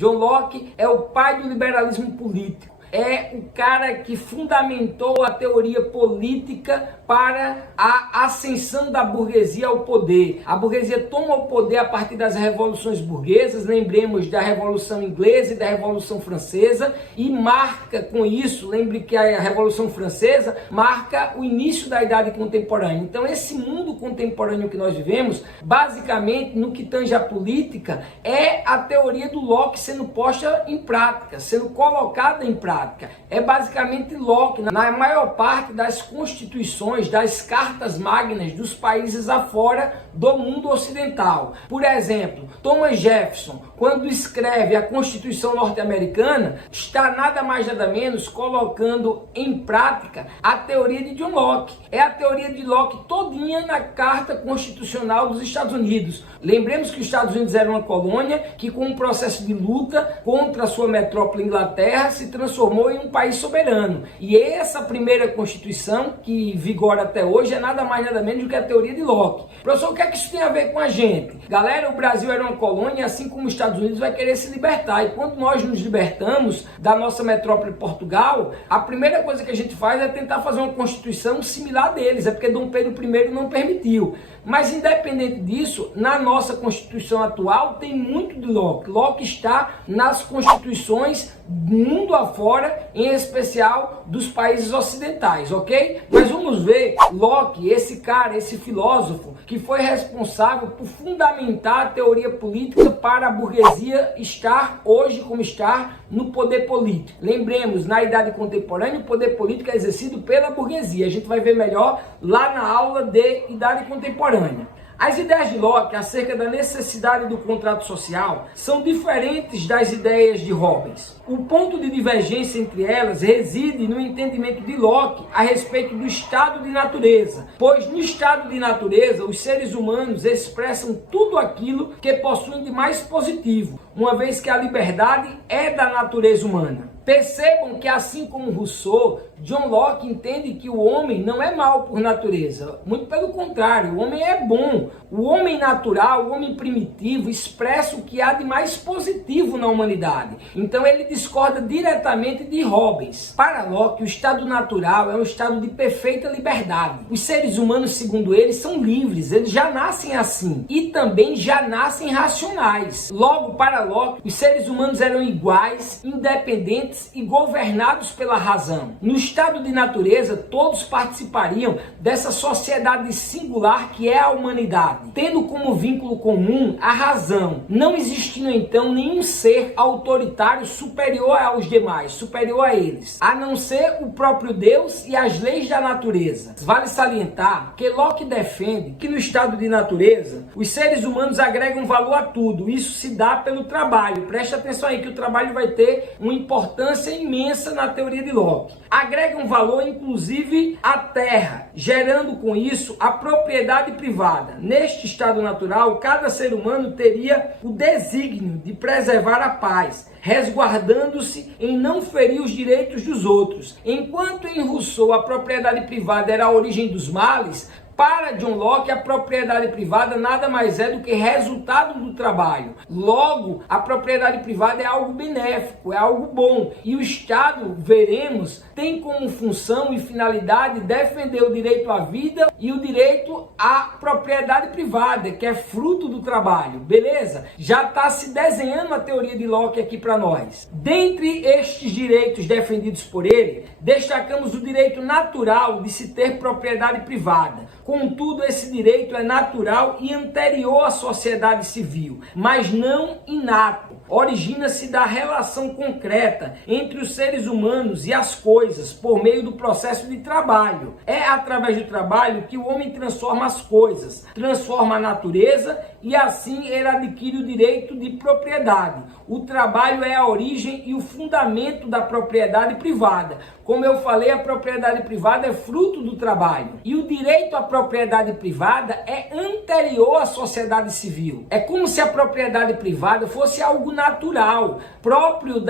John Locke é o pai do liberalismo político. É o cara que fundamentou a teoria política para a ascensão da burguesia ao poder. A burguesia toma o poder a partir das revoluções burguesas, lembremos da Revolução Inglesa e da Revolução Francesa, e marca com isso, lembre que a Revolução Francesa marca o início da Idade Contemporânea. Então esse mundo contemporâneo que nós vivemos, basicamente no que tange a política, é a teoria do Locke sendo posta em prática, sendo colocada em prática. É basicamente Locke, na maior parte das constituições, das cartas magnas dos países afora do mundo ocidental. Por exemplo, Thomas Jefferson, quando escreve a Constituição norte-americana, está nada mais nada menos colocando em prática a teoria de John Locke. É a teoria de Locke todinha na Carta Constitucional dos Estados Unidos. Lembremos que os Estados Unidos era uma colônia que, com um processo de luta contra a sua metrópole Inglaterra, se transformou em um país soberano. E essa primeira Constituição, que vigora até hoje, é nada mais nada menos do que a teoria de Locke. Professor, o que é que isso tem a ver com a gente? Galera, o Brasil era uma colônia, assim como os Estados Unidos vai querer se libertar. E quando nós nos libertamos da nossa metrópole Portugal, a primeira coisa que a gente faz é tentar fazer uma Constituição similar deles. É porque Dom Pedro I não permitiu. Mas independente disso, na nossa Constituição atual tem muito de Locke. Locke está nas constituições mundo afora, em especial dos países ocidentais, ok? Mas vamos ver Locke, esse cara, esse filósofo, que foi responsável por fundamentar a teoria política para a burguesia estar hoje como está no poder político. Lembremos, na Idade Contemporânea, o poder político é exercido pela burguesia. A gente vai ver melhor lá na aula de Idade Contemporânea. As ideias de Locke acerca da necessidade do contrato social são diferentes das ideias de Hobbes. O ponto de divergência entre elas reside no entendimento de Locke a respeito do estado de natureza, pois no estado de natureza os seres humanos expressam tudo aquilo que possuem de mais positivo, uma vez que a liberdade é da natureza humana. Percebam que, assim como Rousseau, John Locke entende que o homem não é mau por natureza. Muito pelo contrário, o homem é bom. O homem natural, o homem primitivo, expressa o que há de mais positivo na humanidade. Então ele discorda diretamente de Hobbes. Para Locke, o estado natural é um estado de perfeita liberdade. Os seres humanos, segundo ele, são livres. Eles já nascem assim. E também já nascem racionais. Logo, para Locke, os seres humanos eram iguais, independentes e governados pela razão. No estado de natureza, todos participariam dessa sociedade singular que é a humanidade, tendo como vínculo comum a razão, não existindo então nenhum ser autoritário superior aos demais, superior a eles, a não ser o próprio Deus e as leis da natureza. Vale salientar que Locke defende que no estado de natureza, os seres humanos agregam valor a tudo. Isso se dá pelo trabalho. Preste atenção aí que o trabalho vai ter uma importância imensa na teoria de Locke. Agregam valor, inclusive, à terra, gerando com isso a propriedade privada. Neste estado natural, cada ser humano teria o desígnio de preservar a paz, resguardando-se em não ferir os direitos dos outros. Enquanto em Rousseau a propriedade privada era a origem dos males, para John Locke, a propriedade privada nada mais é do que resultado do trabalho. Logo, a propriedade privada é algo benéfico, é algo bom. E o Estado, veremos, tem como função e finalidade defender o direito à vida e o direito à propriedade privada, que é fruto do trabalho. Beleza? Já está se desenhando a teoria de Locke aqui para nós. Dentre estes direitos defendidos por ele, destacamos o direito natural de se ter propriedade privada. Contudo, esse direito é natural e anterior à sociedade civil, mas não inato. Origina-se da relação concreta entre os seres humanos e as coisas por meio do processo de trabalho. É através do trabalho que o homem transforma as coisas, transforma a natureza e assim ele adquire o direito de propriedade. O trabalho é a origem e o fundamento da propriedade privada. Como eu falei, a propriedade privada é fruto do trabalho. E o direito à propriedade privada é anterior à sociedade civil. É como se a propriedade privada fosse algo natural, próprio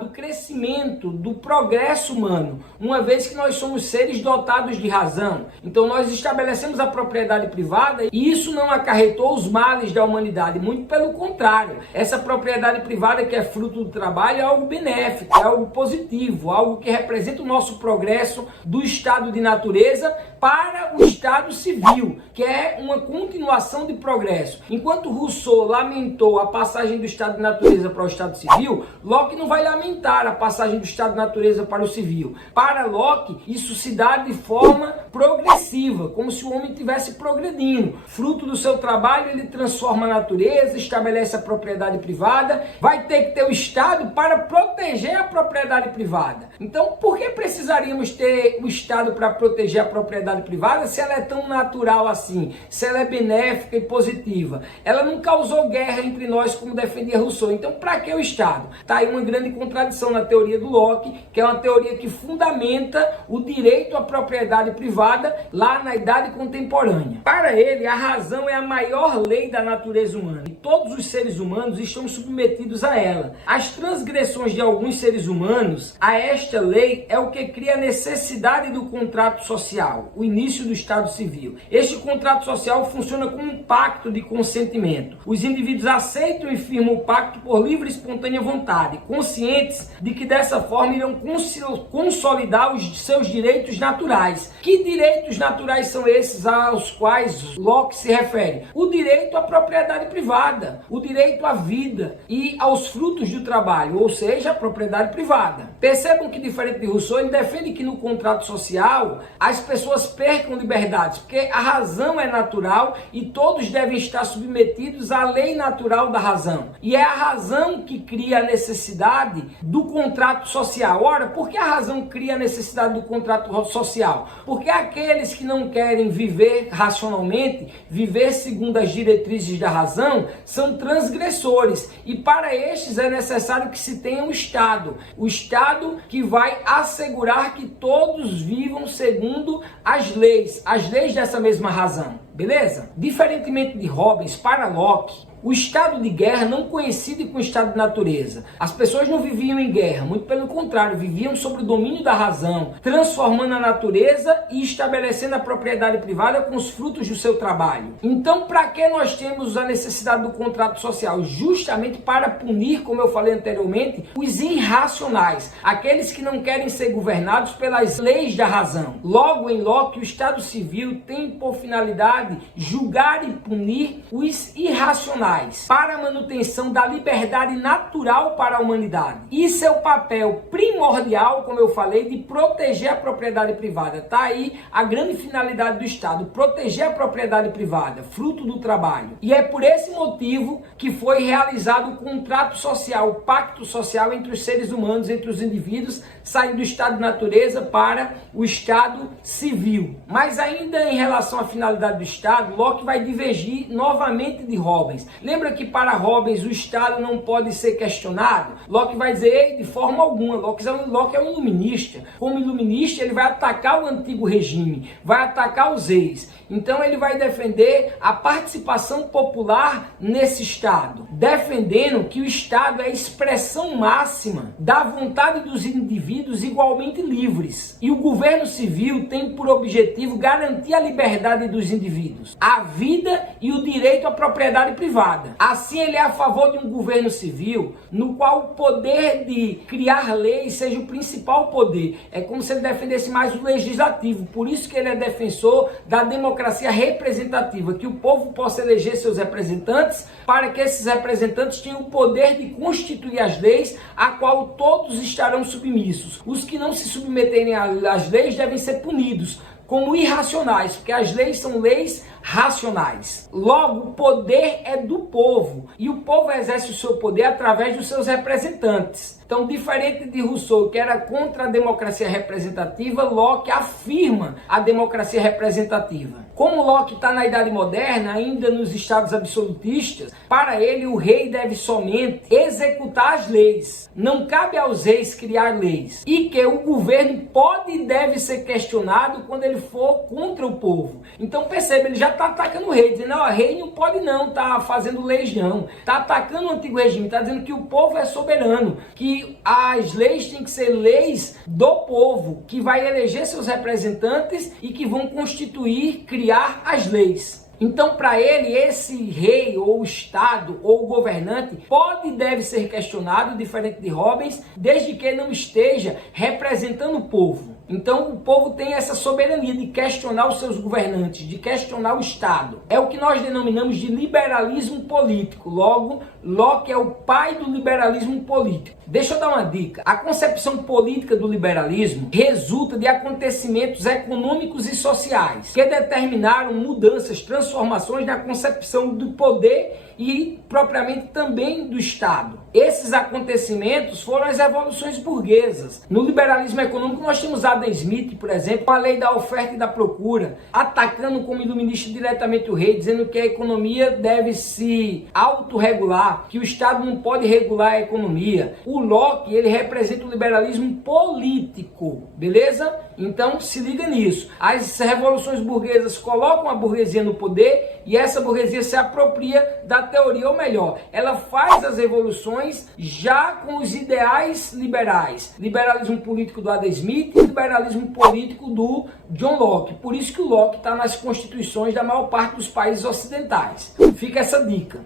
do crescimento, do progresso humano, uma vez que nós somos seres dotados de razão. Então nós estabelecemos a propriedade privada e isso não acarretou os males males da humanidade, muito pelo contrário. Essa propriedade privada que é fruto do trabalho é algo benéfico, é algo positivo, algo que representa o nosso progresso do estado de natureza para o estado civil, que é uma continuação de progresso. Enquanto Rousseau lamentou a passagem do estado de natureza para o estado civil, Locke não vai lamentar a passagem do estado de natureza para o civil. Para Locke, isso se dá de forma progressiva, como se o homem estivesse progredindo. Fruto do seu trabalho, ele transforma a natureza, estabelece a propriedade privada, vai ter que ter o Estado para proteger a propriedade privada. Então, por que precisaríamos ter o Estado para proteger a propriedade privada se ela é tão natural assim, se ela é benéfica e positiva? Ela não causou guerra entre nós, como defendia Rousseau. Então, para que o Estado? Está aí uma grande contradição na teoria do Locke, que é uma teoria que fundamenta o direito à propriedade privada lá na idade contemporânea. Para ele, a razão é a maior lei da natureza humana e todos os seres humanos estão submetidos a ela. As transgressões de alguns seres humanos a esta lei é o que cria a necessidade do contrato social, o início do Estado civil. Este contrato social funciona como um pacto de consentimento. Os indivíduos aceitam e firmam o pacto por livre e espontânea vontade, conscientes de que dessa forma irão consolidar os seus direitos naturais. Que direitos naturais são esses aos quais Locke se refere? O direito à propriedade privada, o direito à vida e aos frutos do trabalho, ou seja, a propriedade privada. Percebam que, diferente de Rousseau, ele defende que no contrato social as pessoas percam liberdades, porque a razão é natural e todos devem estar submetidos à lei natural da razão. E é a razão que cria a necessidade do contrato social. Ora, por que a razão cria a necessidade do contrato social? Porque aqueles que não querem viver racionalmente, viver segundo as diretrizes da razão, são transgressores. E para estes é necessário que se tenha um Estado. O Estado que vai assegurar que todos vivam segundo as leis dessa mesma razão. Beleza? Diferentemente de Hobbes, para Locke, o estado de guerra não coincide com o estado de natureza. As pessoas não viviam em guerra, muito pelo contrário, viviam sob o domínio da razão, transformando a natureza e estabelecendo a propriedade privada com os frutos do seu trabalho. Então, para que nós temos a necessidade do contrato social? Justamente para punir, como eu falei anteriormente, os irracionais, aqueles que não querem ser governados pelas leis da razão. Logo, em Locke, o Estado civil tem por finalidade julgar e punir os irracionais, para a manutenção da liberdade natural para a humanidade. Isso é o papel primordial, como eu falei, de proteger a propriedade privada. Está aí a grande finalidade do Estado, proteger a propriedade privada, fruto do trabalho. E é por esse motivo que foi realizado o contrato social, o pacto social entre os seres humanos, entre os indivíduos, saindo do estado de natureza para o estado civil. Mas ainda em relação à finalidade do Estado, Locke vai divergir novamente de Hobbes. Lembra que para Hobbes o Estado não pode ser questionado? Locke vai dizer, de forma alguma, Locke é um iluminista. Como iluminista, ele vai atacar o antigo regime, vai atacar os reis. Então ele vai defender a participação popular nesse Estado, defendendo que o Estado é a expressão máxima da vontade dos indivíduos igualmente livres. E o governo civil tem por objetivo garantir a liberdade dos indivíduos, a vida e o direito à propriedade privada. Assim, ele é a favor de um governo civil no qual o poder de criar leis seja o principal poder. É como se ele defendesse mais o legislativo. Por isso que ele é defensor da democracia representativa, que o povo possa eleger seus representantes, para que esses representantes tenham o poder de constituir as leis, a qual todos estarão submissos. Os que não se submeterem às leis devem ser punidos como irracionais, porque as leis são leis racionais. Logo, o poder é do povo, e o povo exerce o seu poder através dos seus representantes. Então, diferente de Rousseau, que era contra a democracia representativa, Locke afirma a democracia representativa. Como Locke está na Idade Moderna, ainda nos estados absolutistas, para ele o rei deve somente executar as leis. Não cabe aos reis criar leis. E que o governo pode e deve ser questionado quando ele for contra o povo. Então percebe, ele já está atacando o rei, dizendo, não, o rei não pode não, está fazendo leis não. Está atacando o antigo regime, está dizendo que o povo é soberano, que as leis têm que ser leis do povo, que vai eleger seus representantes e que vão constituir, criar as leis. Então, para ele, esse rei ou Estado ou governante pode e deve ser questionado, diferente de Hobbes, desde que não esteja representando o povo. Então o povo tem essa soberania de questionar os seus governantes, de questionar o Estado. É o que nós denominamos de liberalismo político. Logo, Locke é o pai do liberalismo político. Deixa eu dar uma dica. A concepção política do liberalismo resulta de acontecimentos econômicos e sociais que determinaram mudanças, transformações na concepção do poder e propriamente também do Estado. Esses acontecimentos foram as revoluções burguesas. No liberalismo econômico nós temos Adam Smith, por exemplo, a lei da oferta e da procura, atacando como iluminista diretamente o rei, dizendo que a economia deve se autorregular, que o Estado não pode regular a economia. O Locke, ele representa o liberalismo político, beleza? Então se liga nisso. As revoluções burguesas colocam a burguesia no poder e essa burguesia se apropria da teoria, ou melhor, ela faz as revoluções já com os ideais liberais. Liberalismo político do Adam Smith e liberalismo político do John Locke. Por isso que o Locke está nas constituições da maior parte dos países ocidentais. Fica essa dica.